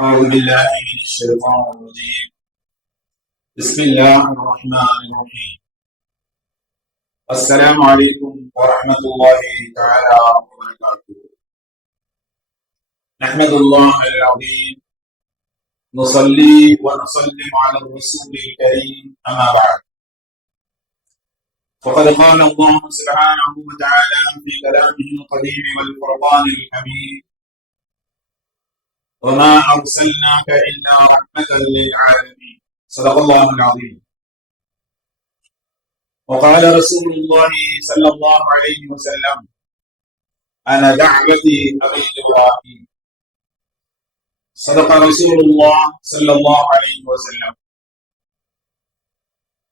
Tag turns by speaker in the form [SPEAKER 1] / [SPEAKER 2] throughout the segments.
[SPEAKER 1] أعوذ بالله من الشيطان الرجيم. بسم الله الرحمن الرحيم. السلام عليكم ورحمة الله تعالى وبركاته. نحمد الله العظيم. نصلي ونسلم على الرسول الكريم أما بعد. فقد قال الله سبحانه وتعالى في كلامه القديم والفرقان الحميد وما أرسلناك إلا رحمة للعالمين. صدق الله العظيم. وقال رسول الله صلى الله عليه وسلم أنا دعوتي أبي إبراهيم. صدق رسول الله صلى الله عليه وسلم.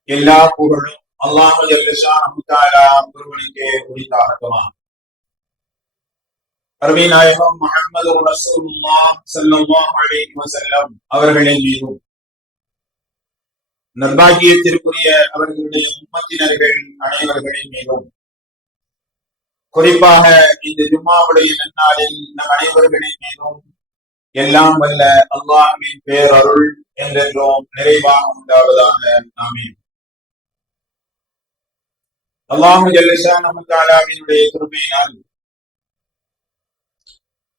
[SPEAKER 1] എല്ലാ പുകഴും അള്ളാഹു ജല്ലഷാഹു താല മുറുവണിക്ക് ഉരിത്താകത്തുമാണ് அருமை நாயகம் முகமது ரசூலுல்லா ஸல்லல்லாஹு அலைஹி வஸல்லம் அவர்களின் மீதும். நர்பாகியத்திற்குரிய அவர்களுடைய உம்மத்தினர்கள் அனைவர்களின் மீதும். குறிப்பாக இந்த ஜும்மாவுடைய நன்னாளில் நம் அனைவர்களின் மீதும் எல்லாம் வல்ல அல்லாஹ்வின் பேரருள் என்றென்றோம் நிறைவாக உண்டாவதாக நாமே அல்லாஹு ஜல்லஷானு தஆலாவினுடைய திருமையினால்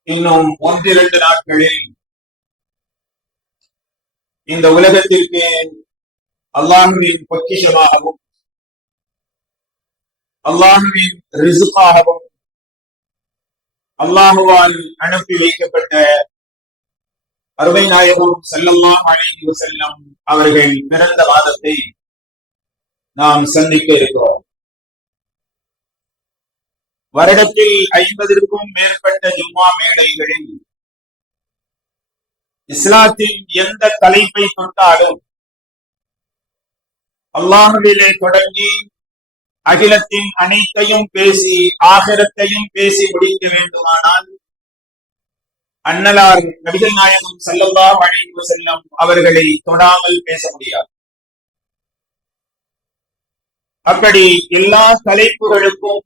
[SPEAKER 1] இன்னும் ஒன்றிரண்டு நாட்களில் இந்த உலகத்திற்கு அல்லாஹுவின் பொக்கிஷமாகவும் அல்லாஹுவின் ரிசுக்காகவும் அல்லாஹுவால் அனுப்பி வைக்கப்பட்ட அருமை நாயகம் செல்லல்லாம் அழைந்து செல்லம் அவர்கள் பிறந்த வாதத்தை நாம் சந்திக்க இருக்கிறோம். வருடத்தில் ஐம்பதற்கும் மேற்பட்ட ஜும்மா மேடைகளில் இஸ்லாத்தின் எந்த தலைப்பை தொட்டாலும் அல்லாஹுவிலே தொடங்கி அகிலத்தின் அனைத்தையும் பேசி ஆகிரத்தையும் பேசி முடிக்க வேண்டுமானால் அண்ணலார் நபிகள் நாயகம் செல்லல்லா வழிவு செல்லம் அவர்களை தொடாமல் பேச முடியாது. அப்படி எல்லா தலைப்புகளுக்கும்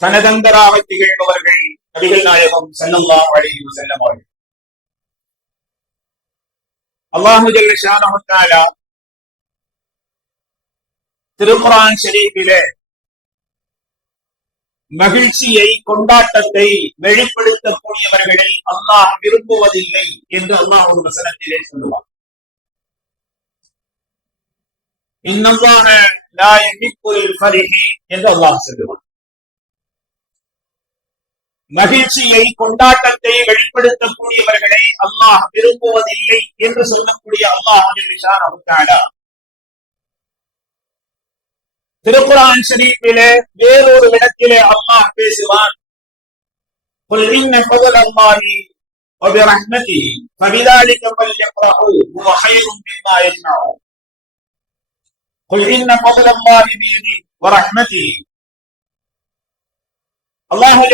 [SPEAKER 1] தனதந்தராக திகழ்பவர்கள் நபிகள் நாயகம் செல்லல்லா வழிவு செல்லம் அவர்கள் அல்லாஹு ஜல்ல திருக்குரான் ஷெரீஃபிலே மகிழ்ச்சியை கொண்டாட்டத்தை வெளிப்படுத்தக்கூடியவர்களை அல்லாஹ் விரும்புவதில்லை என்று அல்லாஹ் ஒரு வசனத்திலே சொல்லுவார் இன்னல்லாஹ லா யுஹிப்புல் ஃபரிஹி என்று அல்லாஹ் சொல்லுவார் மகிழ்ச்சியை கொண்டாட்டத்தை வெளிப்படுத்தக்கூடியவர்களை அல்லாஹ் விரும்புவதில்லை என்று சொல்லக்கூடிய அல்லாஹ் திருக்குரான் ஷரீஃபிலே வேறொரு இடத்திலே அல்லாஹ் பேசுவான் قل إن فضل الله وبرحمته فبذلك அல்லாஹு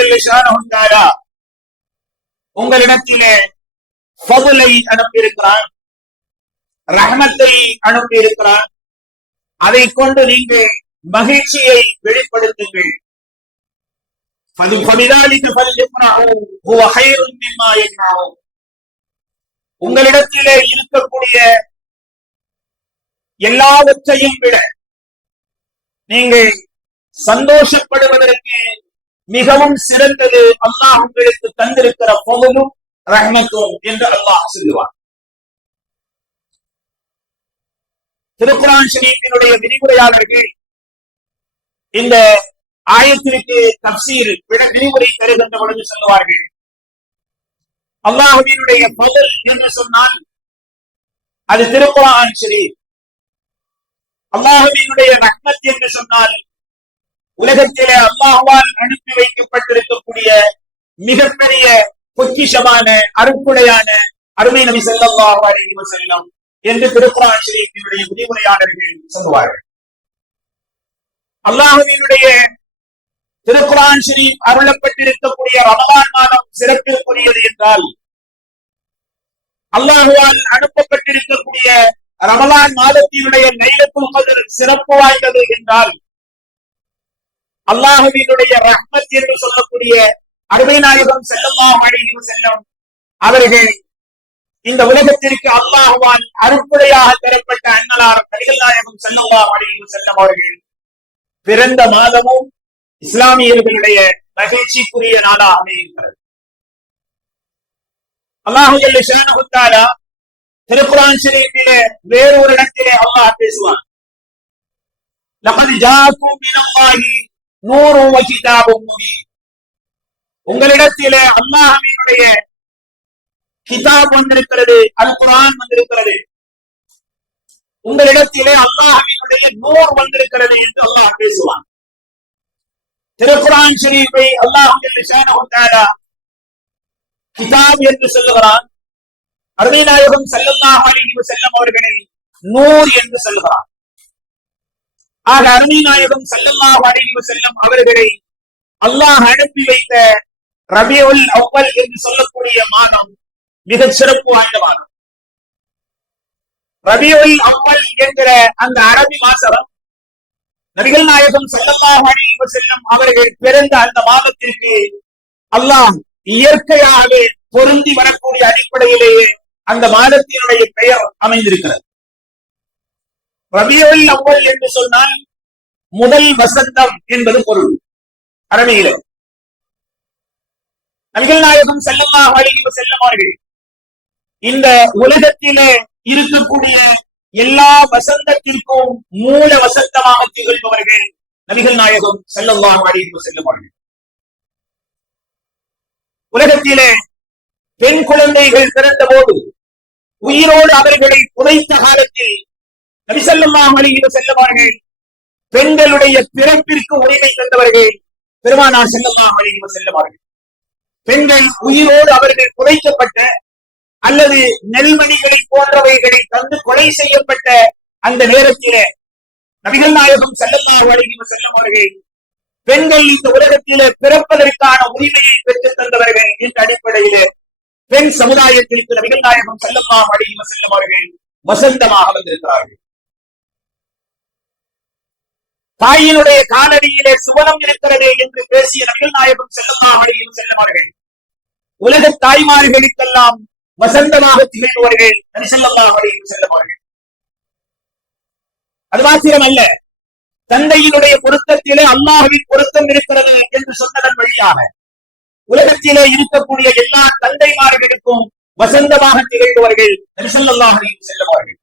[SPEAKER 1] உங்களிடத்திலே ஃபதுலை அனுப்பியிருக்கிறான் ரஹமத்தை அனுப்பியிருக்கிறான். அதை கொண்டு நீங்கள் மகிழ்ச்சியை வெளிப்படுத்துங்கள். உங்களிடத்திலே இருக்கக்கூடிய எல்லாவற்றையும் விட நீங்கள் சந்தோஷப்படுவதற்கு மிகவும் சிறந்தது அல்லாஹ் உங்களுக்கு தந்திருக்கிற பொதுவும் ரஹ்மத்தும் என்று அல்லாஹ் சொல்லுவார் திருக்குரான் ஷரீஃபினுடைய விரிவுரையாளர்கள் இந்த ஆயத்திற்கு தப்சீர் விரிவுரை தருகின்ற பொழுது சொல்லுவார்கள். அல்லாஹுவினுடைய பொருள் என்று சொன்னால் அது திருக்குரான் ஷரீப் அல்லாஹுவினுடைய ரஹ்மத் என்று சொன்னால் உலகத்திலே அல்லாஹால் அனுப்பி வைக்கப்பட்டிருக்கக்கூடிய மிகப்பெரிய பொக்கிஷமான அருப்புடையான அருமை நபி செல்லல்லாஹு அலைஹி என்று திருக்குறான் ஷரீஃபினுடைய விதிமுறையாளர்கள் சொல்லுவார்கள். அல்லாஹுவினுடைய திருக்குரான் ஷரீப் அருளப்பட்டிருக்கக்கூடிய ரமலான் மாதம் சிறப்பிற்குரியது என்றால் அல்லாஹுவால் அனுப்பப்பட்டிருக்கக்கூடிய ரமலான் மாதத்தினுடைய நெய்லத்துல் கதிர் சிறப்பு வாய்ந்தது என்றால் அல்லாஹுவினுடைய ரஹ்மத் என்று சொல்லக்கூடிய அருமை நாயகம் செல்லல்லா அழகியும் செல்லும் அவர்கள் இந்த உலகத்திற்கு அல்லாஹுவான் அருட்புடையாக தரப்பட்ட அண்ணலார் நபிகள் நாயகம் செல்லல்லா அலைஹி செல்லம் அவர்கள் பிறந்த மாதமும் இஸ்லாமியர்களுடைய மகிழ்ச்சிக்குரிய நாளாக அமைகிறது அல்லாஹு ஷானகுத்தாலா திருக்குரான் ஷரீஃபிலே வேறு ஒரு இடத்திலே அல்லாஹ் பேசுவான் لقد جاءكم من الله நூறும் வகிதாபும் உங்களிடத்திலே அல்லாஹினுடைய கிதாப் வந்திருக்கிறது அல் குரான் வந்திருக்கிறது. உங்களிடத்திலே அல்லாஹினுடைய நூர் வந்திருக்கிறது என்று அல்லாஹ் பேசுவான். திருக்குரான் ஷரீஃபை அல்லாஹ் கிதாப் என்று சொல்லுகிறான். அருமை நாயகம் செல்லல்லாஹ் அலிஹி செல்லம் அவர்களை நூர் என்று சொல்லுகிறான். ஆக அருமைநாயகம் சல்லல்லாஹ் அலிஹி செல்லம் அவர்களை அல்லாஹ் அனுப்பி வைத்த ரபியுல் அவ்வல் என்று சொல்லக்கூடிய மாதம் மிகச் சிறப்பு வாய்ந்த மாதம். ரபியுல் அவ்வல் என்கிற அந்த அரபி மாசம் நபிகள் நாயகம் செல்லல்லாஹ் அலிஹி செல்லம் அவர்கள் பிறந்த அந்த மாதத்திற்கு அல்லாஹ் இயற்கையாகவே பொருந்தி வரக்கூடிய அடிப்படையிலேயே அந்த மாதத்தினுடைய பெயர் அமைந்திருக்கிறது. ரபியுல் அவ்வல் என்று சொன்னால் முதல் வசந்தம் என்பது பொருள். அரபியில. நபிகள் நாயகம் செல்லல்லா அலிஹி செல்லம் இந்த உலகத்திலே இருக்கக்கூடிய எல்லா வசந்தத்திற்கும் மூல வசந்தமாக திகழ்பவர்கள் நபிகள் நாயகம் செல்லம்மா அலிஹி செல்லும் உலகத்திலே பெண் குழந்தைகள் பிறந்த போது உயிரோடு அவர்களை புதைத்த காலத்தில் நபிசல்லாஹ் அலிஹி செல்லவார்கள் பெண்களுடைய பிறப்பிற்கு உரிமை தந்தவர்கள் பெருமானார் செல்லல்லாஹ் அலிஹி செல்லவார்கள் பெண்கள் உயிரோடு அவர்கள் புதைக்கப்பட்ட அல்லது நெல்மணிகளை போன்றவைகளை தந்து கொலை செய்யப்பட்ட அந்த நேரத்திலே நபிகள் நாயகம் செல்லல்லாஹ் அலிஹி செல்லவார்கள் பெண்கள் இந்த உலகத்திலே பிறப்பதற்கான உரிமையை பெற்றுத் தந்தவர்கள் என்ற அடிப்படையில பெண் சமுதாயத்திற்கு நபிகள் நாயகம் செல்லல்லாஹ் அலிஹி செல்லும் அவர்கள் வசந்தமாக வந்திருக்கிறார்கள். தாயினுடைய காலடியிலே சுவனம் இருக்கிறதே என்று பேசிய நபிகள் நாயகம் செல்லல்லாஹ் அலிஹி செல்லும் அவர்கள் உலக தாய்மார்களுக்கெல்லாம் வசந்தமாக திகழ்வார்கள் நபிசல்லாஹ் அலிஹி செல்லும் அது மாத்திரம் அல்ல தந்தையினுடைய பொருத்தத்திலே அல்லாஹுவின் பொருத்தம் இருக்கிறது என்று சொன்னதன் வழியாக உலகத்திலே இருக்கக்கூடிய எல்லா தந்தைமார்களுக்கும் வசந்தமாக திகழ்பவர்கள் நபிசல்லாஹ் அலிஹி செல்லுவார்கள்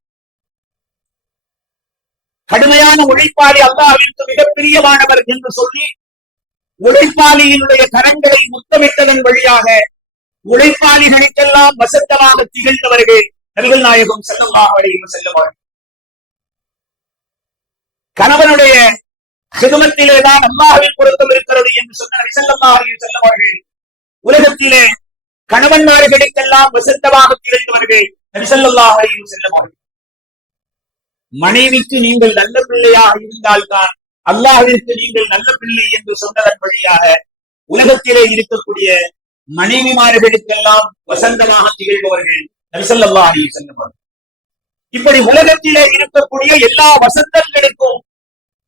[SPEAKER 1] கடுமையான உழைப்பாளி அல்லாவிற்கு மிக பிரியமானவர் என்று சொல்லி உழைப்பாளியினுடைய கரங்களை முத்தமிட்டதன் வழியாக உழைப்பாளிகளுக்கெல்லாம் வசத்தமாக திகழ்ந்தவர்கள் நபிகள் நாயகம் செல்லமாக வழியும் செல்லுவார்கள் கணவனுடைய சிதுமத்திலேதான் அல்லாஹின் பொருத்தம் இருக்கிறது என்று சொன்ன நபிசல்லாஹில் செல்லுவார்கள் உலகத்திலே கணவன்மார்களுக்கெல்லாம் வசந்தமாக திகழ்ந்தவர்கள் நபிசல்லாஹில் செல்லுவார்கள் மனைவிக்கு நீங்கள் நல்ல பிள்ளையாக இருந்தால்தான் அல்லாஹிற்கு நீங்கள் நல்ல பிள்ளை என்று சொன்னதன் வழியாக உலகத்திலே இருக்கக்கூடிய மனைவிமார்களுக்கெல்லாம் வசந்தமாக திகழ்பவர்கள் நபிசல்லா அலி செல்லுவார்கள் இப்படி உலகத்திலே இருக்கக்கூடிய எல்லா வசந்தங்களுக்கும்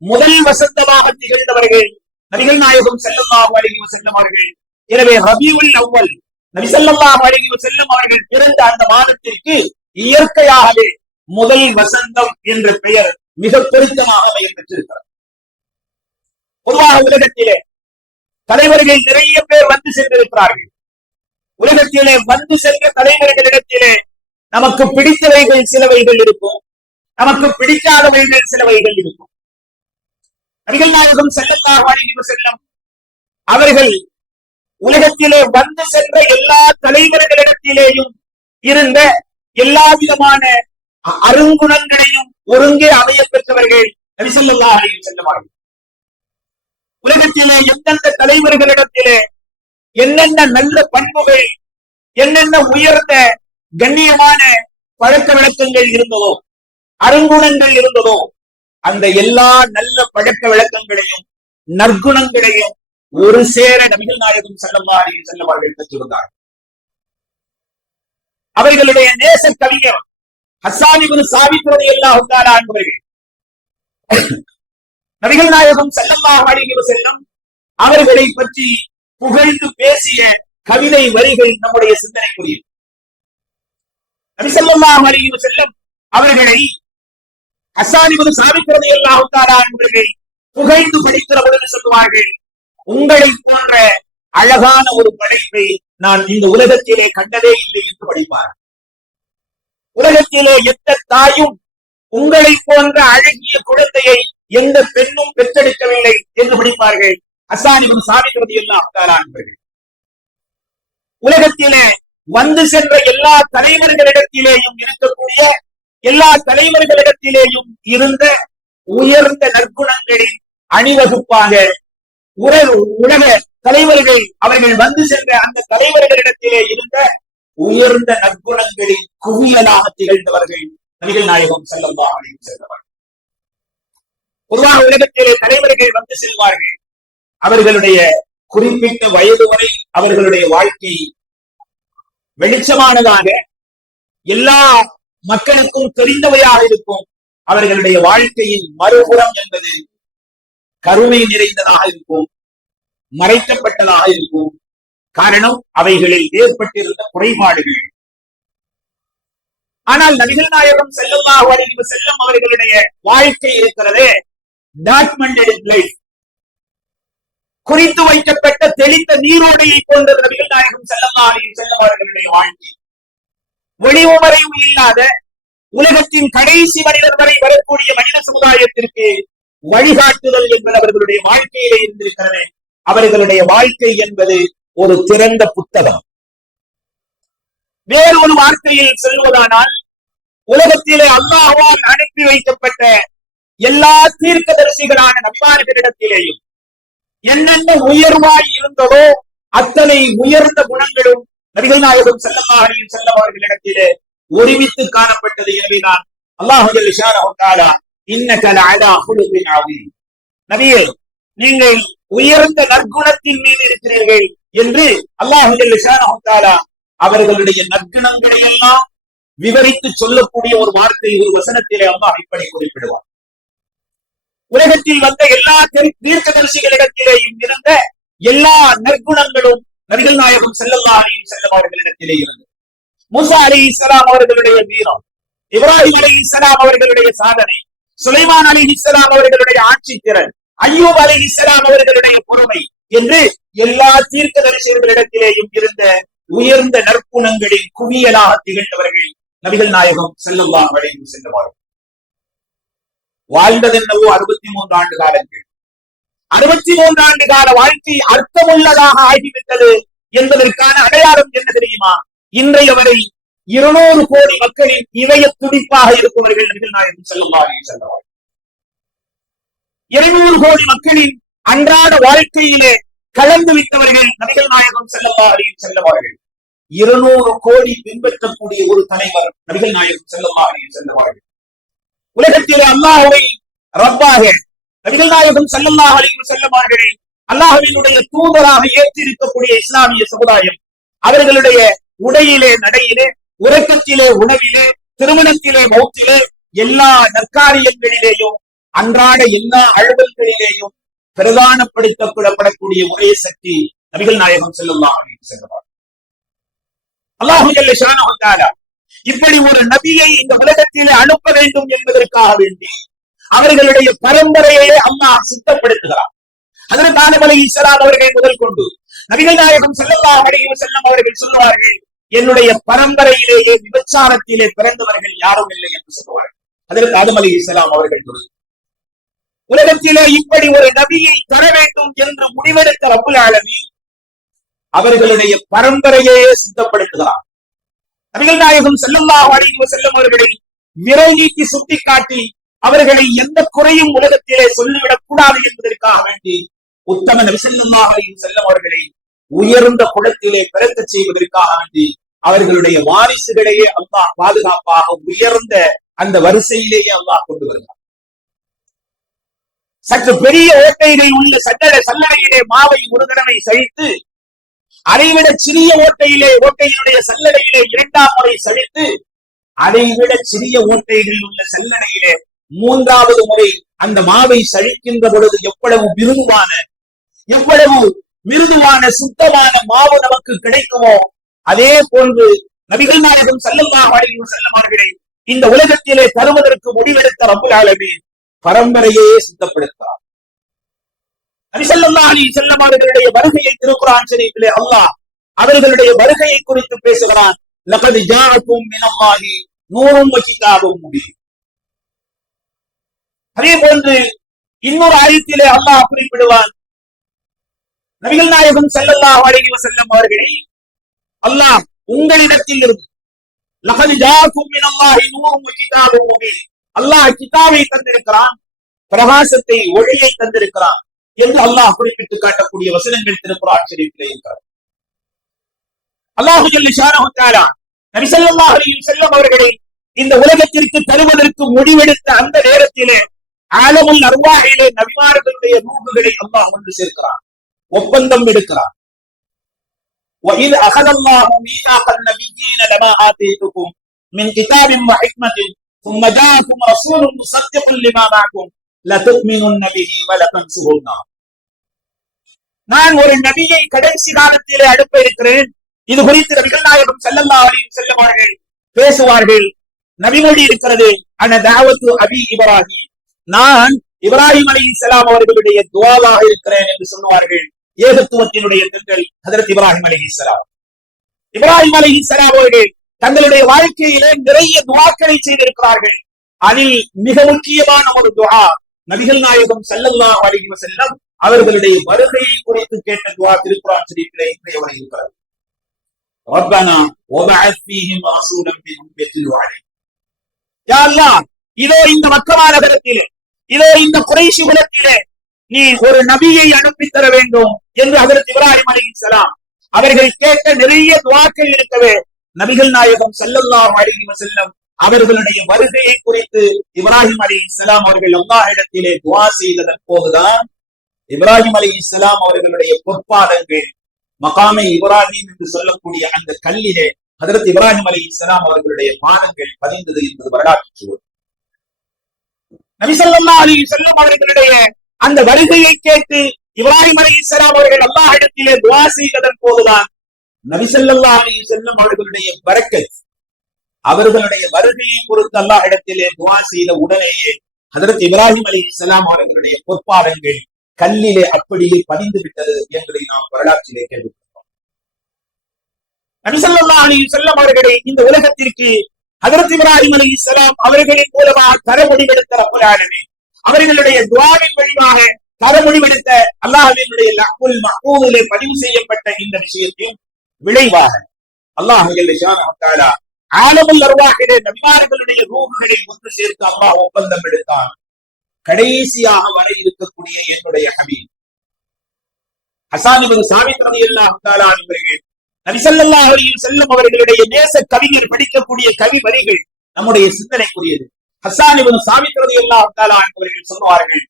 [SPEAKER 1] முதல் வசந்தமாக திகழ்ந்தவர்கள் நபிகள் நாயகம் செல்லல்லாஹு அழகி செல்லுமார்கள் எனவே ரபியுல் அவ்வல் நபிசல்லாஹு அழகி செல்லும் அவர்கள் பிறந்த அந்த மாதத்திற்கு இயற்கையாகவே முதல் வசந்தம் என்ற பெயர் மிக பொருத்தமாக பெயர் பெற்றிருக்கிறது. பொதுவாக உலகத்திலே தலைவர்கள் நிறைய பேர் வந்து சென்றிருக்கிறார்கள். உலகத்திலே வந்து சென்ற தலைவர்களிடத்திலே நமக்கு பிடித்தவைகள் சிலவைகள் இருக்கும். நமக்கு பிடிக்காதவைகள் சிலவைகள் இருக்கும். நபிகள் நாயகம் செல்லல்லாஹு அலைஹி செல்லம் அவர்கள் உலகத்திலே வந்து சென்ற எல்லா தலைவர்களிடத்திலேயும் இருந்த எல்லா விதமான அருங்குணங்களையும் ஒருங்கே அமைய பெற்றவர்கள் நபிசல்லா அலைஹி செல்லுவார்கள் உலகத்திலே எந்தெந்த தலைவர்களிடத்திலே என்னென்ன நல்ல பண்புகள் என்னென்ன உயர்ந்த கண்ணியமான பழக்க வழக்கங்கள் இருந்ததோ அருங்குணங்கள் இருந்ததோ அந்த எல்லா நல்ல பழக்க வழக்கங்களையும் நற்குணங்களையும் ஒரு சேர நபிகள் நாயகம் செல்லல்லா அலைஹி செல்லவார்கள் பெற்றிருந்தார் அவர்களுடைய நேச கவிஞர் ஹசானிபுன் சாவித்ரதி எல்லா உண்டாரா என்பவர்கள் நபிகள் நாயகம் செல்லம்மா அலைஹி செல்லம் அவர்களை பற்றி புகழ்ந்து பேசிய கவிதை வரிகள் நம்முடைய சிந்தனைக்குரியது நபிசல்லாஹு அலைஹி செல்லம் அவர்களை அசானிபது சாவித்ரதி எல்லா அவர்கள் புகைந்து படிக்கிற பொழுது சொல்லுவார்கள். உங்களை போன்ற அழகான ஒரு படைப்பை நான் இந்த உலகத்திலே கண்டதே இல்லை என்று படிப்பார் உலகத்திலே எந்த தாயும் உங்களை போன்ற அழகிய குழந்தையை எந்த பெண்ணும் பெற்றெடுக்கவில்லை என்று படிப்பார்கள். அசானிபது சாபிக்கிறது எல்லாம் உலகத்திலே வந்து சென்ற எல்லா தலைவர்களிடத்திலேயும் இருக்கக்கூடிய எல்லா தலைவர்களிடத்திலேயும் இருந்த உயர்ந்த நற்குணங்களின் அணிவகுப்பாக உலக தலைவர்கள் அவர்கள் வந்து சென்ற அந்த தலைவர்களிடத்திலே இருந்த உயர்ந்த நற்குணங்களில் குவியலாக திகழ்ந்தவர்கள் நபிகள் நாயகம் செல்லம்பா அழைத்து சென்றவர்கள் பொதுவாக உலகத்திலே தலைவர்கள் வந்து செல்வார்கள். அவர்களுடைய குறிப்பிட்ட வயது வரை அவர்களுடைய வாழ்க்கை வெளிச்சமானதாக எல்லா மக்களுக்கும் தெரிந்தவையாக இருக்கும். அவர்களுடைய வாழ்க்கையின் மறுபுறம் என்பது கருணை நிறைந்ததாக இருக்கும் மறைக்கப்பட்டதாக இருக்கும். காரணம் அவைகளில் ஏற்பட்டிருந்த குறைபாடுகள். ஆனால் நபிகள் நாயகம் செல்லல்லாஹு அலைஹி செல்லும் அவர்களுடைய வாழ்க்கை இருக்கிறதே டாக்குமெண்டட் லைஃப் குறித்து வைக்கப்பட்ட தெளிந்த நீரோடையை போன்ற நபிகள் நாயகம் செல்லல்லா அலைஹி செல்லும் அவர்களுடைய வாழ்க்கை. ஒளிவு இல்லாத உலகத்தின் கடைசி மனிதர் வரை வரக்கூடிய மனித சமுதாயத்திற்கு வழிகாட்டுதல் என்பது அவர்களுடைய வாழ்க்கையிலே இருந்திருக்கிறது. அவர்களுடைய வாழ்க்கை என்பது ஒரு திறந்த புத்தகம். வேறு ஒரு வார்த்தையில் சொல்வதானால் உலகத்திலே அல்லாஹால் அனுப்பி வைக்கப்பட்ட எல்லா தீர்க்கதரிசிகளான நம்பார்களிடத்திலேயும் என்னென்ன உயர்வாய் இருந்ததோ அத்தனை உயர்ந்த குணங்களும் நபிகள் நாயகம் செல்லல்லாஹின் செல்லவர்களிடத்திலே ஒருமித்து காணப்பட்டது. எனவேதான் அல்லாஹு இன்னகல அலா நபியே நீங்கள் உயர்ந்த நற்குணத்தின் மீது இருக்கிறீர்கள். என்று அல்லாஹு அவர்களுடைய நற்குணங்களை எல்லாம் விவரித்து சொல்லக்கூடிய ஒரு வார்த்தை ஒரு வசனத்திலே அல்லாஹ் இப்படி குறிப்பிடுவார் உலகத்தில் வந்த எல்லா தீர்க்கதரிசிகளிடத்திலேயும் இருந்த எல்லா நற்குணங்களும் நபிகள் நாயகம் செல்லல்லா அலையும் செல்லம் அவர்களிடத்திலே இருந்தது. முசா அலி இஸ்லாம் அவர்களுடைய வீரம் இப்ராஹிம் அலி இஸ்லாம் அவர்களுடைய சாதனை சுலைமான் அலி இஸ்லாம் அவர்களுடைய ஆட்சி திறன் ஐயூப் அலி இஸ்லாம் அவர்களுடைய பொறுமை என்று எல்லா தீர்க்க தரிசனங்களிடத்திலேயும் இருந்த உயர்ந்த நற்குணங்களில் குவியலாக திகழ்ந்தவர்கள் நபிகள் நாயகம் செல்லல்லா அலைஹி செல்லுவார்கள் வாழ்ந்தது என்னவோ அறுபத்தி மூன்று ஆண்டு காலங்கள். அறுபத்தி மூன்று ஆண்டு கால வாழ்க்கை அர்த்தமுள்ளதாக ஆகிவிட்டது என்பதற்கான அடையாளம் என்ன தெரியுமா? இன்றைய வரை இருநூறு கோடி மக்களின் இதய துடிப்பாக இருப்பவர்கள் நபிகள் நாயகம் செல்லுமாறு செல்லவார்கள் இருநூறு கோடி மக்களின் அன்றாட வாழ்க்கையிலே கலந்து விட்டவர்கள் நபிகள் நாயகம் செல்லவாறு செல்லவார்கள் இருநூறு கோடி பின்பற்றக்கூடிய ஒரு தலைவர் நபிகள் நாயகம் செல்லவாறு செல்லவார்கள் உலகத்திலே அல்லாஹுவை ரப்பாக நபிகள் நாயகம் செல்லல்லா அலையும் செல்லமார்களே அல்லாஹுவினுடைய தூதராக ஏற்றிருக்கக்கூடிய இஸ்லாமிய சமுதாயம் அவர்களுடைய உடையிலே நடையிலே உறக்கத்திலே உணவிலே திருமணத்திலே மௌத்திலே எல்லா நற்காரியங்களிலேயும் அன்றாட எல்லா அழுவல்களிலேயும் பிரதானப்படுத்தப்படப்படக்கூடிய ஒரே சக்தி நபிகள் நாயகம் செல்லுல்லா செல்லுவார் அல்லாஹு இப்படி ஒரு நபியை இந்த உலகத்திலே அனுப்ப வேண்டும் என்பதற்காக வேண்டி அவர்களுடைய பரம்பரையை அல்லாஹ் சித்தப்படுத்துகிறார் அதற்கு ஆனமலை இஸ்லாம் அவர்கள் முதல் கொண்டு நபிகள் நாயகம் செல்லல்லா அலைஹி செல்லும் அவர்கள் சொல்லுவார்கள் என்னுடைய பரம்பரையிலேயே விபச்சாரத்திலே பிறந்தவர்கள் யாரும் இல்லை என்று சொல்லுவார்கள். அதற்கு ஆதமலை இஸ்லாம் அவர்கள் சொல்லு உலகத்திலே இப்படி ஒரு நபியை தர வேண்டும் என்று முடிவெடுத்த ரபுல் ஆலமி அவர்களுடைய பரம்பரையே சித்தப்படுத்துகிறார். நபிகள் நாயகம் செல்லல்லா அலைஹி செல்லும் அவர்களை விரை நீக்கி சுட்டிக்காட்டி அவர்களை எந்த குறையும் உலகத்திலே சொல்லிவிடக் கூடாது என்பதற்காக வேண்டி உத்தம நபிசல்லாஹையும் செல்லும் அவர்களை உயர்ந்த குளத்திலே பிறக்க செய்வதற்காக வேண்டி அவர்களுடைய வாரிசுகளையே அல்லாஹ் பாதுகாப்பாக உயர்ந்த அந்த வரிசையிலேயே அல்லாஹ் கொண்டு வருகிறார் சற்று பெரிய ஓட்டையிலே உள்ள சல்லடை சல்லடையிலே மாவை ஒரு தடவை சழித்து அதைவிட சிறிய ஓட்டையிலே ஓட்டையினுடைய சல்லடையிலே இரண்டாம் முறை சழித்து அதைவிட சிறிய ஓட்டைகளில் உள்ள செல்லடையிலே மூன்றாவது முறை அந்த மாவை சழிக்கின்ற பொழுது எவ்வளவு மிருதுவான எவ்வளவு மிருதுவான சுத்தமான மாவு நமக்கு கிடைக்குமோ அதே போன்று நபிகள் நாயகம் ஸல்லல்லாஹு அலைஹி வஸல்லம் அவர்களை இந்த உலகத்திலே தருவதற்கு முடிவெடுத்த ரபுல் ஆலமீன். பரம்பரையே சித்தப்படுத்தார் அரிசல்லா அலி செல்லம் அவர்களுடைய வருகையை திருக்குறான் ஷரீஃபிலே அல்லாஹ் அவர்களுடைய வருகையை குறித்து பேசுகிறான். லகத் ஜாஅக்கும் மினமாகி நூறும் வ முடியும் அதே போன்று இன்னொரு ஆயத்திலே அல்லாஹ் குறிப்பிடுவான். நபிகள் நாயகம் செல்லல்லாஹ் அலைஹி வஸல்லம் அவர்களை அல்லாஹ் உங்களிடத்தில் இருந்து லகது ஜாஅக்கும் மினமாகி நூறும் வ முடியும் அல்லாஹ் கிதாபை தந்திருக்கிறான் பிரகாசத்தை ஒளியை தந்திருக்கிறான் என்று அல்லாஹ் குறிப்பிட்டு காட்டக்கூடிய வசனங்கள் திருக்குர்ஆன் ஷரீஃபிலே இருக்கிறது அல்லாஹு ஜல்ல ஷானஹு தஆலா நபி ஸல்லல்லாஹு அலைஹி வஸல்லம் அவர்களை இந்த உலகத்திற்கு தருவதற்கு முடிவெடுத்த அந்த நேரத்திலே ஆலமுல் அர்வாஹிலே நபிமார்களுடைய ரூகுகளை அல்லாஹ் ஒன்று சேர்க்கிறான் ஒப்பந்தம் எடுக்கிறான் وَإِذْ أَخَذَ اللَّهُ مِيثَاقَ النَّبِيِّينَ لَمَا آتَيْتُكُم مِّن كِتَابٍ وَحِكْمَةٍ ثُمَّ جَاءَكُمْ رَسُولٌ مُصَدِّقٌ لِّمَا مَعَكُمْ لَتُؤْمِنُنَّ بِهِ وَلَتَنصُرُنَّهُ நான் ஒரு நபியை கடைசி காலத்திலே அனுப்ப இருக்கிறேன் இது குறித்து நபிகள் நாயகம் ஸல்லல்லாஹு அலைஹி வஸல்லம் அவர்கள் பேசுவார்கள் நபிமொழி இருக்கிறது அன தாவத்து அபி இப்ராஹிம் நான் இப்ராஹிம் அலைஹிஸ்ஸலாம் அவர்களுடைய துவாவாக இருக்கிறேன் என்று சொல்லுவார்கள் ஏகத்துவத்தினுடைய தங்கள் ஹதரத் இப்ராஹிம் அலைஹிஸ்ஸலாம் இப்ராஹிம் அலைஹிஸ்ஸலாம் அவர்கள் தங்களுடைய வாழ்க்கையிலே நிறைய துவாக்களை செய்திருக்கிறார்கள் அதில் மிக முக்கியமான ஒரு துஆ நபிகள் நாயகம் ஸல்லல்லாஹு அலைஹி வஸல்லம் அவர்களுடைய வருகையை குறித்து கேட்ட துஆ திருக்குர்ஆன் ஷரீஃபிலே இன்றைய வரை இருக்கிறது ربنا وبعث فيهم رسولا منهم يتلو عليهم யா அல்லாஹ் இதோ இந்த மக்கமா நகரத்திலே இதோ இந்த குறைஷி குலத்திலே நீ ஒரு நபியை அனுப்பி தர வேண்டும் என்று அதற்கு இப்ராஹிம் அலைஹிஸ்ஸலாம் அவர்கள் கேட்ட நிறைய துவாக்கள் இருக்கவே நபிகள் நாயகம் ஸல்லல்லாஹு அலைஹி வஸல்லம் அவர்களுடைய வருகையை குறித்து இப்ராஹிம் அலைஹிஸ்ஸலாம் அவர்கள் அல்லாஹ் இடத்திலே துவா செய்ததன் போதுதான் இப்ராஹிம் அலைஹிஸ்ஸலாம் அவர்களுடைய பொற்பாதங்கள் மகாமே இப்ராஹிம் என்று சொல்லக்கூடிய அந்த கல்லிலே ஹதரத் இப்ராஹிம் அலி இஸ்லாம் அவர்களுடைய பாதங்கள் பதிந்தது என்பது வரலாற்று சுவர். நபிசல்லா அலி இஸ்லாம் அவர்களுடைய அந்த வருகையை கேட்டு இப்ராஹிம் அலி இஸ்லாம் அவர்கள் அல்லாஹிடத்திலே துவா செய்ததன் போதுதான் நபிசல்லா அலி செல்லும் அவர்களுடைய வரக்கை அவர்களுடைய வருகையை பொறுத்து அல்லாஹிடத்திலே துவா செய்த உடனேயே அதற்கு இப்ராஹிம் அலி இஸ்லாம் அவர்களுடைய பொற்பாதங்கள் கல்லிலே அப்படியே பதிந்து விட்டது என்பதை நாம் வரலாற்றிலே கேள்விப்பட்டோம். நபிசல்லா அலி செல்லம் அவர்களை இந்த உலகத்திற்கு ஹதரத் இப்ராஹிம் அலி இஸ்லாம் அவர்களின் மூலமாக தர முடிவெடுத்த ரப்பலாலுமே அவர்களுடைய துவாவின் வழியாக தர முடிவெடுத்த அல்லாஹினுடைய பதிவு செய்யப்பட்ட இந்த விஷயத்தையும் விளைவாக. அல்லாஹ் ஆலமுல் அருவாகிலே நபிமார்களுடைய ரூஹுகளை ஒன்று சேர்த்து அல்லாஹ் ஒப்பந்தம் எடுத்தான். கடைசியாக வர இருக்கக்கூடிய என்னுடைய ஹபீப். ஹசானிபது சாமி தனது அல்லாஹ் அவர்கள் நபிசல்லாஹ் அலைஹி செல்லும் அவர்களுடைய நேச கவிஞர் படிக்கக்கூடிய கவி வரிகள் நம்முடைய சிந்தனைக்குரியது. ஹசான் இவன் சாமித்திரது அல்லாஹ் அவர்கள் சொல்லுவார்கள்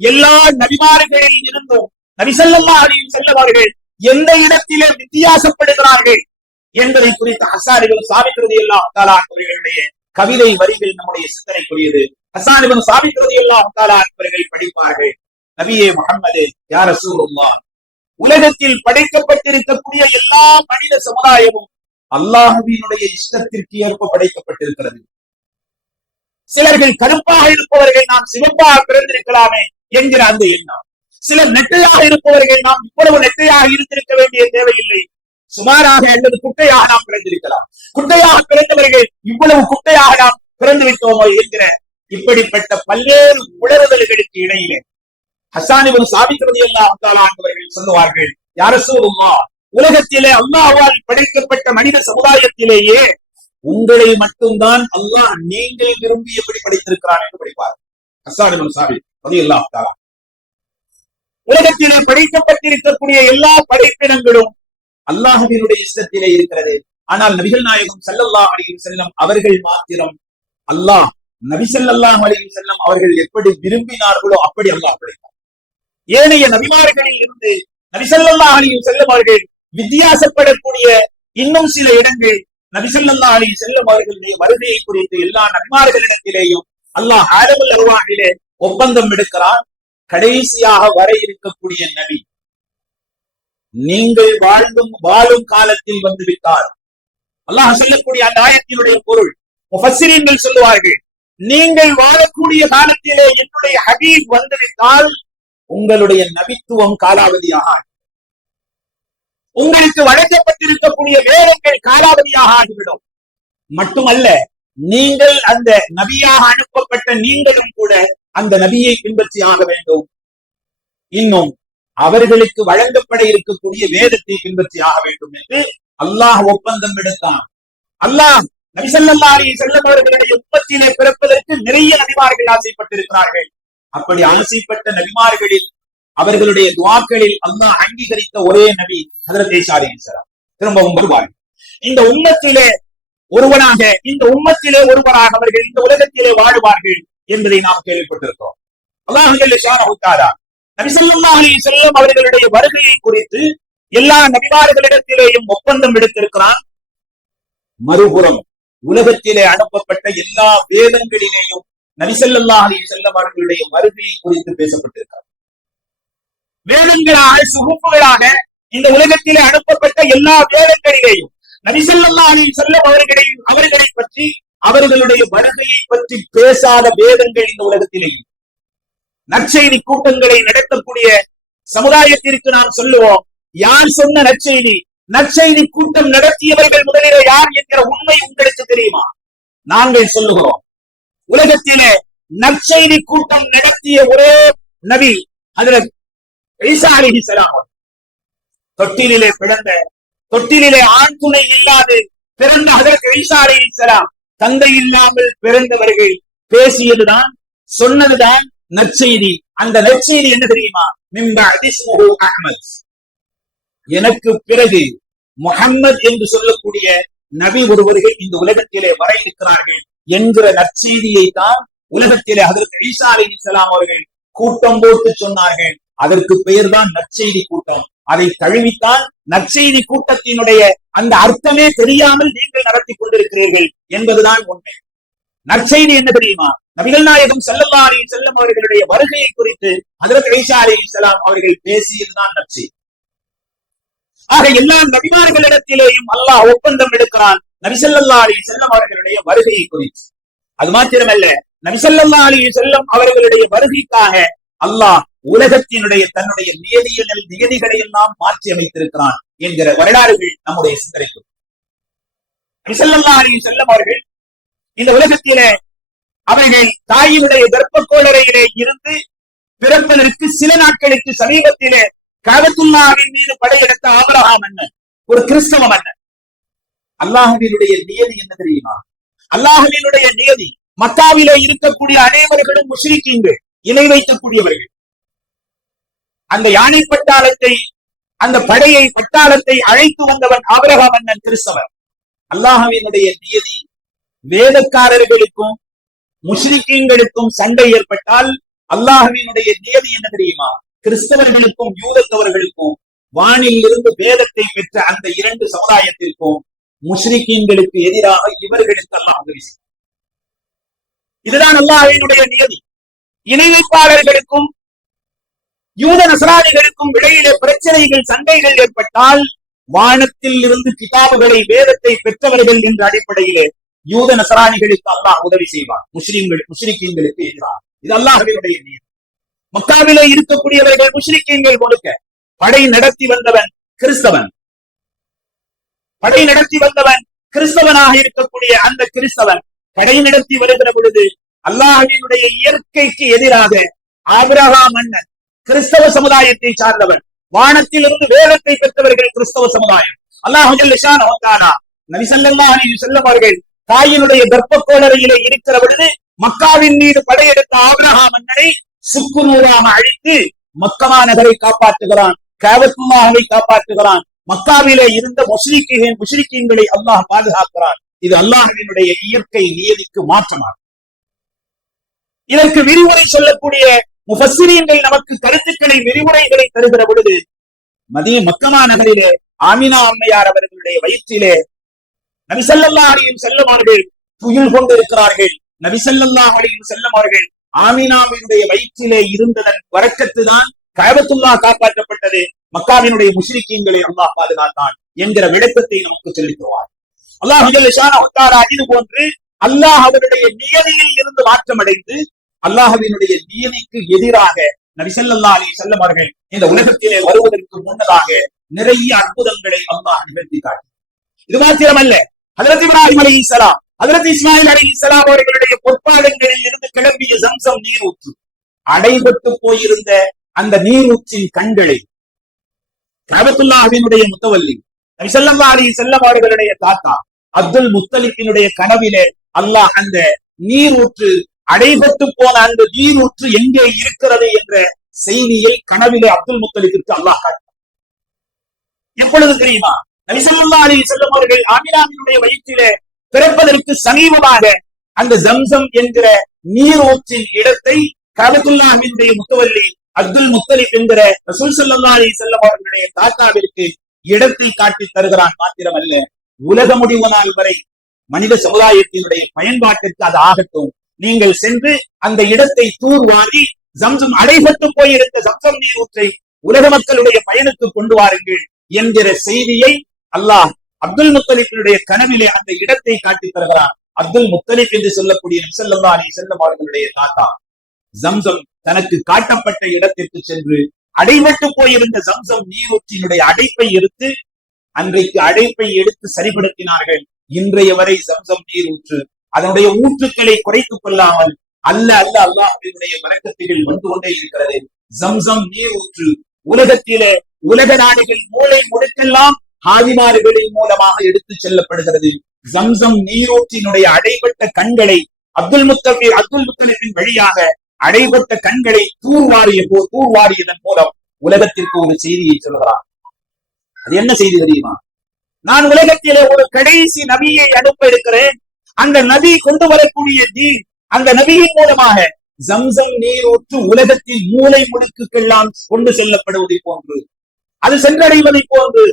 [SPEAKER 1] எல்லா நபிமார்களில் இருந்தும் நபிசல்லாஹ் அலைஹி செல்லவார்கள் எந்த இடத்திலே வித்தியாசப்படுகிறார்கள் என்பதை குறித்து ஹசான் இவன் சாமித்திரது எல்லாம் அவர்களுடைய கவிதை வரிகள் நம்முடைய சிந்தனைக்குரியது. ஹசாரிபன் இவன் சாமித்திரது எல்லாம் அவர்கள் படிப்பார்கள். நபியே முகமது யார் ரசூலுல்லாஹ். உலகத்தில் படைக்கப்பட்டிருக்கக்கூடிய எல்லா மனித சமுதாயமும் அல்லாஹுவினுடைய இஷ்டத்திற்கு ஏற்ப படைக்கப்பட்டிருக்கிறது. சிலர்கள் கருப்பாக இருப்பவர்கள் நாம் சிவப்பாக பிறந்திருக்கலாமே என்கிற அந்த எண்ணம். சிலர் நெட்டையாக இருப்பவர்கள் நாம் இவ்வளவு நெட்டையாக இருந்திருக்க வேண்டிய தேவையில்லை. சுமாராக அல்லது குட்டையாக நாம் பிறந்திருக்கலாம். குட்டையாக பிறந்தவர்கள் இவ்வளவு குட்டையாக நாம் பிறந்து விட்டோமோ என்கிற இப்படிப்பட்ட பல்வேறு உணர்தல்களுக்கு இடையிலே ஹசானிபன் சாபிக்கிறது எல்லாம் அவர்கள் சொல்லுவார்கள் யார உலகத்திலே அல்லாஹ்வால் படைக்கப்பட்ட மனித சமுதாயத்திலேயே உங்களை மட்டும்தான் அல்லாஹ் நீங்கள் விரும்பியபடி படைத்திருக்கிறான் என்று படிப்பார். ஹசானிபன் சாபி அது எல்லாம் உலகத்திலே படைக்கப்பட்டிருக்கக்கூடிய எல்லா படைப்பினங்களும் அல்லாஹுவினுடைய இஷ்டத்திலே இருக்கிறது. ஆனால் நபிகள் நாயகம் செல்லல்லா அலைஹி செல்லம் அவர்கள் மாத்திரம் அல்லாஹ் நபி ஸல்லல்லாஹு அலைஹி செல்லம் அவர்கள் எப்படி விரும்பினார்களோ அப்படி அல்லாஹ் படைத்தார் ஏனைய நபிமார்களில் இருந்து நபிசல்லா அலியும் செல்லும் அவர்கள் வித்தியாசப்படக்கூடிய இன்னும் சில இடங்கள் நபிசல்லா அலி செல்லும் அவர்களுடைய வருகையை குறித்து எல்லா நபிமார்களிடத்திலேயும் அல்லாஹ் ஆலமுல் அருவாகிலே ஒப்பந்தம் எடுக்கிறான். கடைசியாக வர இருக்கக்கூடிய நபி. நீங்கள் வாழ்ந்தும் வாழும் காலத்தில் வந்துவிட்டார். அல்லாஹ் சொல்லக்கூடிய அந்த ஆயத்தினுடைய பொருள். முஃபஸ்ஸிரீன்கள் சொல்லுவார்கள் நீங்கள் வாழக்கூடிய காலத்திலே என்னுடைய ஹபீப் வந்துவிட்டால் உங்களுடைய நபித்துவம் காலாவதியாக உங்களுக்கு வழங்கப்பட்டிருக்கக்கூடிய வேலைகள் காலாவதியாக ஆகிவிடும். மட்டுமல்ல நீங்கள் அந்த நபியாக அனுப்பப்பட்ட நீங்களும் கூட அந்த நபியை பின்பற்றி ஆக வேண்டும். இன்னும் அவர்களுக்கு வழங்கப்பட இருக்கக்கூடிய வேதத்தை பின்பற்றி ஆக வேண்டும் என்று அல்லாஹ் ஒப்பந்தம் எடுத்தான். அல்லாஹ் நபிசல்லா அலி செல்லம் அவர்களுடைய உப்பத்திலே பிறப்பதற்கு நிறைய நபிமார்கள் ஆசைப்பட்டிருக்கிறார்கள். அப்படி ஆசைப்பட்ட நபிமார்களில் அவர்களுடைய துவாக்களில் அல்லாஹ் அங்கீகரித்த ஒரே நபி ஹதரத் ஈசா திரும்பவும் வருவார்கள் இந்த உம்மத்திலே ஒருவனாக இந்த உம்மத்திலே ஒருவராக அவர்கள் இந்த உலகத்திலே வாழுவார்கள். என்பதை நாம் கேள்விப்பட்டிருக்கிறோம். அல்லாஹ் அவர்களுடைய வருகையை குறித்து எல்லா நபிமார்களிடத்திலேயும் ஒப்பந்தம் எடுத்திருக்கிறான். மறுபுறம் உலகத்திலே அனுப்பப்பட்ட எல்லா வேதங்களிலேயும் நபிசல்லா அலி செல்லம் அவர்களுடைய வருகையை குறித்து பேசப்பட்டிருக்கிறார். வேதங்களாக சுகுப்புகளாக இந்த உலகத்திலே அனுப்பப்பட்ட எல்லா வேதங்களிலேயும் நபிசல்லா அலி செல்லம் அவர்களை அவர்களை பற்றி அவர்களுடைய வருகையை பற்றி பேசாத வேதங்கள் இந்த உலகத்திலே நற்செய்தி கூட்டங்களை நடத்தக்கூடிய சமுதாயத்திற்கு நாம் சொல்லுவோம் யார் சொன்ன நற்செய்தி? நற்செய்தி கூட்டம் நடத்தியவர்கள் முதலில் யார் என்கிற உண்மை உங்களுக்கு தெரியுமா? நாங்கள் சொல்லுகிறோம் உலகத்திலே நற்செய்தி கூட்டம் நடத்திய ஒரே நபி அதுல ஈசா அலிஹிஸ்ஸலாம் தொட்டிலே பிறந்த தொட்டிலே ஆண் துணை இல்லாது பிறந்த அதற்கு ஈசா அலிஹிஸ்ஸலாம் தந்தை இல்லாமல் பிறந்தவர்கள் பேசியதுதான் சொன்னதுதான் நற்செய்தி. அந்த நற்செய்தி என்ன தெரியுமா? மிம்ப எனக்கு பிறகு முகம்மது என்று சொல்லக்கூடிய நபி ஒருவர்கள் இந்த உலகத்திலே வர இருக்கிறார்கள் என்கிற நற்செய்தியை தான் உலகத்திலே அதற்கு ஈசா அலைஹிஸ்ஸலாம் அவர்கள் கூட்டம் போட்டு சொன்னார்கள். அதற்கு பெயர்தான் நற்செய்தி கூட்டம். அதை தழுவித்தான் நற்செய்தி கூட்டத்தினுடைய அந்த அர்த்தமே தெரியாமல் நீங்கள் நடத்தி கொண்டிருக்கிறீர்கள் என்பதுதான் உண்மை. நற்செய்தி என்ன தெரியுமா? நபிகள் நாயகம் ஸல்லல்லாஹு அலி செல்லம் அவர்களுடைய வருகையை குறித்து ஹஜரத் அலி இஸ்லாம் அவர்கள் பேசியதுதான் நற்செய்தி. ஆக எல்லா நபிமார்களிடத்திலேயும் அல்லாஹ் ஒப்பந்தம் எடுக்கிறான் நபிசல்லா அலி செல்லம் அவர்களுடைய வருகையை குறித்து. அது மாத்திரமல்ல நபிசல்லா அலி செல்லம் அவர்களுடைய வருகைக்காக அல்லாஹ் உலகத்தினுடைய தன்னுடைய நியதியில் நியதிகளை எல்லாம் மாற்றி அமைத்திருக்கிறான் என்கிற வரலாறுகள் நம்முடைய சிந்தனைக்கும் நபிசல்லா அலி செல்லம் அவர்கள் இந்த உலகத்திலே அவர்கள் தாயினுடைய கர்ப்ப கோளரையிலே இருந்து பிறப்பதற்கு சில நாட்களுக்கு சமீபத்திலே கவத்துல்லாவின் மீது படையெடுத்த ஆபரகாம் மன்னன் ஒரு கிறிஸ்தவ மன்னன் அல்லாஹுவினுடைய நியதி என்ன தெரியுமா? அல்லாஹுவினுடைய நியதி மக்காவிலே இருக்கக்கூடிய அனைவர்களும் முஷ்ரிக்கீங்கள் இணை வைக்கக்கூடியவர்கள். அந்த யானை பட்டாளத்தை அந்த படையை பட்டாளத்தை அழைத்து வந்தவன் ஆபரகா மன்னன் கிறிஸ்தவர். அல்லாஹுவினுடைய நியதி வேதக்காரர்களுக்கும் முஸ்லிக்கீன்களுக்கும் சண்டை ஏற்பட்டால் அல்லாஹுவினுடைய நியதி என்ன தெரியுமா? கிறிஸ்தவர்களுக்கும் யூதத்தவர்களுக்கும் வானில் இருந்து வேதத்தை பெற்ற அந்த இரண்டு சமுதாயத்திற்கும் முஸ்லிக்கீன்களுக்கு எதிராக இவர்களுக்கு அல்லாஹ் உதவி செய்தார். இதுதான் அல்லாஹினுடைய நியதி. இணை வைப்பாளர்களுக்கும் யூத நசராணிகளுக்கும் இடையிலே பிரச்சனைகள் சண்டைகள் ஏற்பட்டால் வானத்தில் இருந்து கிதாபுகளை வேதத்தை பெற்றவர்கள் என்ற அடிப்படையிலே யூத நசராணிகளுக்கு அல்லாஹ் உதவி செய்வார் முஸ்லிம்கள் முஸ்லிக்கீன்களுக்கு எதிராக. இது அல்லாஹ்வினுடைய நீர் மக்காவிலே இருக்கக்கூடியவர்கள் முஸ்லிக்கீன்கள் கொடுக்க படை நடத்தி வந்தவன் கிறிஸ்தவன். படை நடத்தி வந்தவன் கிறிஸ்தவனாக இருக்கக்கூடிய அந்த கிறிஸ்தவன் படை நடத்தி வருகிற பொழுது அல்லாஹினுடைய இயற்கைக்கு எதிராக ஆபிரகா மன்னன் கிறிஸ்தவ சமுதாயத்தை சார்ந்தவன். வானத்திலிருந்து வேதத்தை பெற்றவர்கள் கிறிஸ்தவ சமுதாயம். அல்லாஹ் நபிசல்லா அலி செல்லம் அவர்கள் தாயினுடைய கர்ப்ப கோளரையிலே இருக்கிற பொழுது மக்காவின் மீது படையெடுத்த ஆபிரகா மன்னனை சுக்குநூறாக அழித்து மக்கமா நகரை காப்பாற்றுகிறான். காவத்துல்லாஹை காப்பாற்றுகிறான். மக்காவிலே இருந்த முஸ்லிக்கின் முஸ்லிக்கீன்களை அல்லாஹ் பாதுகாக்கிறான். இது அல்லாஹினுடைய இயற்கை நியதிக்கு மாற்றமாகும். இதற்கு விரிவுரை சொல்லக்கூடிய முஃபஸ்ஸிரீன்கள் நமக்கு கருத்துக்களை விரிவுரைகளை தருகிற பொழுது மதிய மக்கமா நகரிலே ஆமினா அம்மையார் அவர்களுடைய வயிற்றிலே நபிசல்லா அலியும் செல்லும் அவர்கள் துயில் கொண்டிருக்கிறார்கள். நபிசல்லா அலியும் செல்லும் அவர்கள் ஆமினாவினுடைய வயிற்றிலே இருந்ததன் வரக்கத்து தான் கயபத்துல்லா காப்பாற்றப்பட்டது. மக்காவினுடைய முஷ்ரிக்கீன்களை அல்லாஹ் பாதுகாத்தான் என்கிற விளக்கத்தை நமக்கு செலுத்துவார் அல்லாஹ் இது போன்று அல்லாஹ் அவருடைய நியதியில் இருந்து மாற்றமடைந்து அல்லாஹவினுடைய நியதிக்கு எதிராக நபிசல்லா அலி செல்லம் அவர்கள் இந்த உலகத்திலே வருவதற்கு முன்னதாக நிறைய அற்புதங்களை அல்லாஹ் நிகழ்த்தி காட்டி இது மாத்திரமல்ல ஹதரத் இப்ராஹிம் அலி இஸ்லாம் ஹதரத் இஸ்மாயில் அலி இஸ்லாம் அவர்களுடைய பொற்பாதங்களில் இருந்து கிளம்பிய சம்சம் நீரூற்று. அடைபட்டு போயிருந்த அந்த நீரூற்றின் கண்களை கபத்துல்லாஹினுடைய முத்தவல்லி நபிசல்லா அலி செல்லம் அவர்களுடைய தாத்தா அப்துல் முத்தலிப்பினுடைய கனவிலே அல்லாஹ் அந்த நீரூற்று அடைபட்டு போன அந்த நீரூற்று எங்கே இருக்கிறது என்ற செய்தியை கனவிலே அப்துல் முத்தலிபிற்கு அல்லாஹ் எப்பொழுது தெரியுமா? நபிசல்லா அலி செல்லும் அவர்கள் ஆமினாவினுடைய வயிற்றிலே பிறப்பதற்கு சமீபமாக அந்த ஜம்சம் என்கிற நீரூற்றின் இடத்தை கபத்துல்லாஹினுடைய முத்தவல்லி அப்துல் முத்தலிப் என்கிற ரசூல் சல்லா அலி செல்லம் அவர்களுடைய தாத்தாவிற்கு இடத்தை காட்டி தருகிறான். மாத்திரமல்ல உலக முடிவு நாள் வரை மனித சமுதாயத்தினுடைய பயன்பாட்டிற்கு அது ஆகட்டும். நீங்கள் சென்று அந்த இடத்தை தூர்வாரி ஜம்சம் அடைபட்டு போயிருந்த ஜம்சம் நீரூற்றை உலக மக்களுடைய பயனுக்கு கொண்டு வாருங்கள் என்கிற செய்தியை அல்லாஹ் அப்துல் முத்தலிபினுடைய கனவிலே அந்த இடத்தை காட்டி தருகிறார் அப்துல் முத்தலிப் என்று சொல்லக்கூடிய நம்சல்லா அலி செல்லம் அவர்களுடைய தாத்தா. ஜம்சம் தனக்கு காட்டப்பட்ட இடத்திற்கு சென்று அடைபட்டு போயிருந்த ஜம்சம் நீரூற்றினுடைய அடைப்பை எடுத்து அன்றைக்கு அடைப்பை எடுத்து சரிபடுத்தினார்கள் இன்றைய வரை ஜம்சம் நீரூற்று அதனுடைய ஊற்றுக்களை குறைத்துக் கொள்ளாமல் அல்ல அல்ல அல்லாஹினுடைய வழக்கத்தில் வந்து கொண்டே இருக்கிறது. ஜம்சம் நீர் ஊற்று. உலகத்திலே உலக நாடுகள் மூளை முடுக்கெல்லாம் ஹாதிமார்களின் மூலமாக எடுத்து செல்லப்படுகிறது. ஜம்சம் நீரூற்றினுடைய அடைபட்ட கண்களை அப்துல் முத்தலீர் அப்துல் முத்தலிபின் வழியாக அடைபட்ட கண்களை தூர்வாரிய போ தூர்வாரியதன் மூலம் உலகத்திற்கு ஒரு செய்தியை சொல்கிறார் அது என்ன செய்தி தெரியுமா? நான் உலகத்திலே ஒரு கடைசி நபியை அனுப்ப இருக்கிறேன். அந்த நபி கொண்டு வரக்கூடிய தீன் அந்த நபியின் மூலமாக ஜம்சம் நீரூற்று உலகத்தின் மூளை முடுக்குக்கெல்லாம் கொண்டு செல்லப்படுவதை போன்று. அது சென்றடைவதை போன்று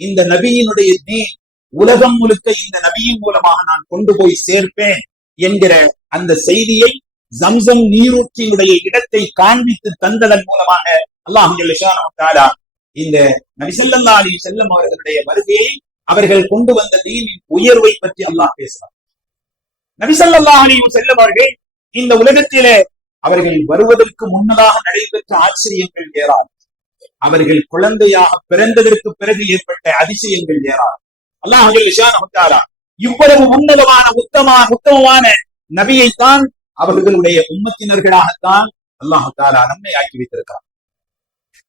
[SPEAKER 1] இந்த நபியினுடைய தீன் உலகம் முழுக்க இந்த நபியின் மூலமாக நான் கொண்டு போய் சேர்ப்பேன் என்கிற அந்த செய்தியை ஜம்சம் நீரூற்றினுடைய இடத்தை காண்பித்து தந்ததன் மூலமாக அல்லாஹ் இந்த நபிசல்லா அலி செல்லம் அவர்களுடைய வருகையை அவர்கள் கொண்டு வந்த தீனின் உயர்வை பற்றி அல்லாஹ் பேசுறார் நபிசல்லா அலி செல்லவர்கள் இந்த உலகத்திலே அவர்கள் வருவதற்கு முன்னதாக நடைபெற்ற ஆச்சரியங்கள் ஏறார் அவர்கள் குழந்தையாக பிறந்ததற்கு பிறகு ஏற்பட்ட அதிசயங்கள் ஏறார் அல்லாஹ் இவ்வளவு உன்னதமான உத்தமா உத்தமமான நபியைத்தான் அவர்களுடைய உம்மத்தினர்களாகத்தான் அல்லாஹாலா நம்மை ஆக்கி வைத்திருக்கிறார்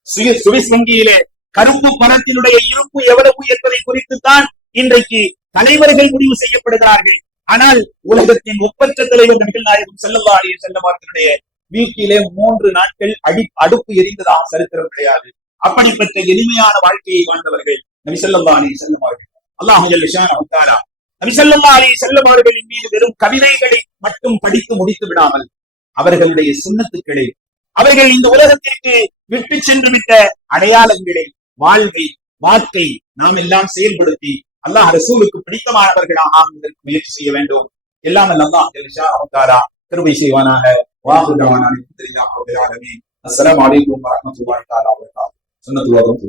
[SPEAKER 1] சுவிஸ் வங்கியிலே கரும்பு பணத்தினுடைய இருப்பு எவ்வளவு என்பதை குறித்துத்தான் இன்றைக்கு தலைவர்கள் முடிவு செய்யப்படுகிறார்கள். ஆனால் உலகத்தின் ஒப்பற்ற தலைவர் நபிகள் நாயகம் செல்லல்லா அலிய வீட்டிலே மூன்று நாட்கள் அடி அடுப்பு எரிந்ததாக சரித்திரம் கிடையாது. அப்படிப்பட்ட எளிமையான வாழ்க்கையை வாழ்ந்தவர்கள் நபி செல்லல்லா அலி செல்லவார்கள் அல்லாஹ் நபிசல்லா அலி செல்லமார்களின் மீது வெறும் கவிதைகளை மட்டும் படித்து முடித்து விடாமல் அவர்களுடைய சுண்ணத்துக்களை அவர்கள் இந்த உலகத்திற்கு விட்டு சென்று விட்ட அடையாளங்களை வாழ்வை வார்த்தை நாம் எல்லாம் செயல்படுத்தி அல்லாஹ் ரசூலுக்கு பிடித்தமானவர்களாக ஆகுவதற்கு முயற்சி செய்ய வேண்டும். எல்லாம் அல்லாஹ் திருமை செய்வானாக. வாகுதவான அஸ்லாம் வலைக்கும் வரமத்துல்லாஹி தாலா சுன்னத்துவாதம்